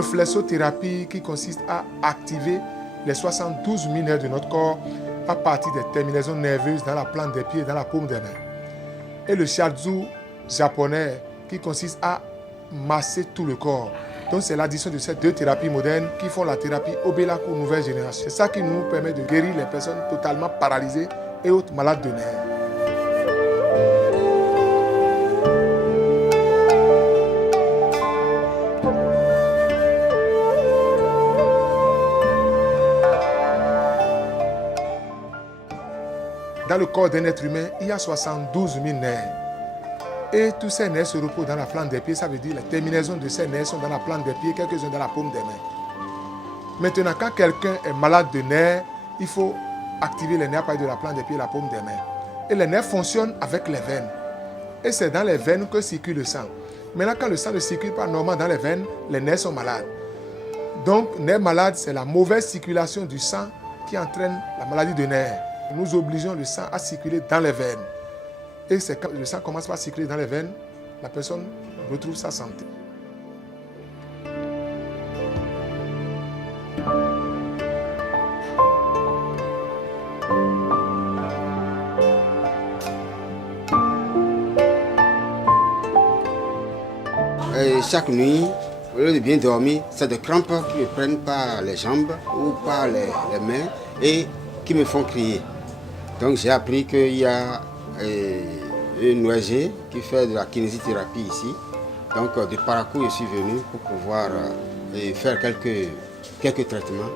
réflexothérapie qui consiste à activer les 72 000 nerfs de notre corps à partir des terminaisons nerveuses dans la plante des pieds et dans la paume des mains. Et le shiatsu japonais qui consiste à masser tout le corps. Donc c'est l'addition de ces deux thérapies modernes qui font la thérapie Obelaku nouvelle génération. C'est ça qui nous permet de guérir les personnes totalement paralysées et autres malades de nerfs. Dans le corps d'un être humain, il y a 72 000 nerfs. Et tous ces nerfs se reposent dans la plante des pieds. Ça veut dire que les terminaisons de ces nerfs sont dans la plante des pieds, quelques-uns dans la paume des mains. Maintenant, quand quelqu'un est malade de nerfs, il faut activer les nerfs par de la plante des pieds et la paume des mains. Et les nerfs fonctionnent avec les veines. Et c'est dans les veines que circule le sang. Maintenant, quand le sang ne circule pas normalement dans les veines, les nerfs sont malades. Donc, nerfs malades, c'est la mauvaise circulation du sang qui entraîne la maladie de nerfs. Nous obligeons le sang à circuler dans les veines. Et c'est quand le sang commence par circuler dans les veines, la personne retrouve sa santé. Chaque nuit, au lieu de bien dormir, c'est des crampes qui me prennent par les jambes ou par les mains et qui me font crier. Donc j'ai appris qu'il y a une ONG qui fait de la kinésithérapie ici. Donc de Parakou, je suis venu pour pouvoir faire quelques traitements.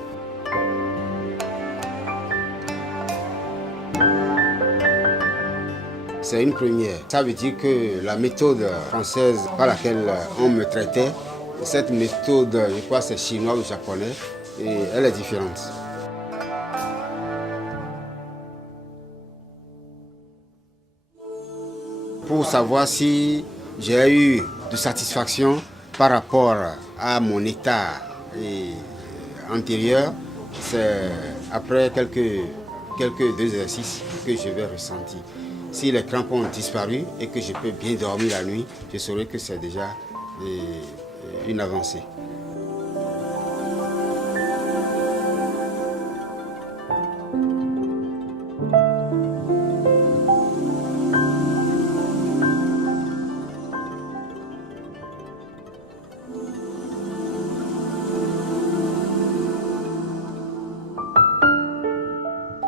C'est une première. Ça veut dire que la méthode française par laquelle on me traitait, cette méthode, je crois c'est chinois ou japonais, et elle est différente. Pour savoir si j'ai eu de satisfaction par rapport à mon état antérieur, c'est après quelques exercices que je vais ressentir. Si les crampes ont disparu et que je peux bien dormir la nuit, je saurai que c'est déjà une avancée.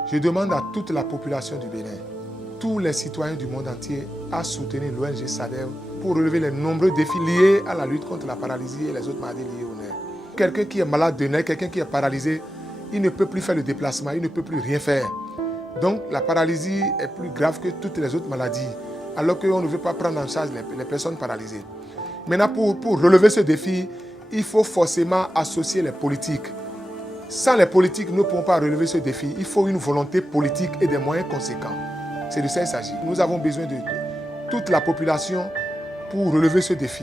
Je demande à toute la population du Bénin, tous les citoyens du monde entier, à soutenir l'ONG SADEV pour relever les nombreux défis liés à la lutte contre la paralysie et les autres maladies liées aux nerfs. Quelqu'un qui est malade de nerfs, quelqu'un qui est paralysé, il ne peut plus faire le déplacement, il ne peut plus rien faire. Donc la paralysie est plus grave que toutes les autres maladies, alors qu'on ne veut pas prendre en charge les personnes paralysées. Maintenant, pour relever ce défi, il faut forcément associer les politiques. Sans les politiques, nous ne pouvons pas relever ce défi. Il faut une volonté politique et des moyens conséquents. C'est de ça qu'il s'agit. Nous avons besoin de toute la population pour relever ce défi.